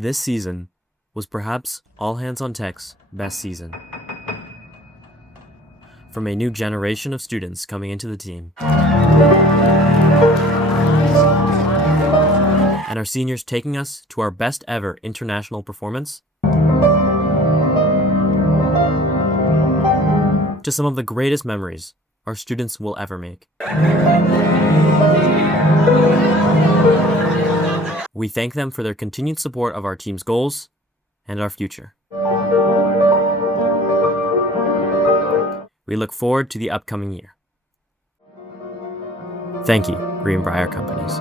This season was perhaps All Hands on Tech's best season. From a new generation of students coming into the team, and our seniors taking us to our best ever international performance, to some of the greatest memories our students will ever make. We thank them for their continued support of our team's goals and our future. We look forward to the upcoming year. Thank you, Greenbrier Companies.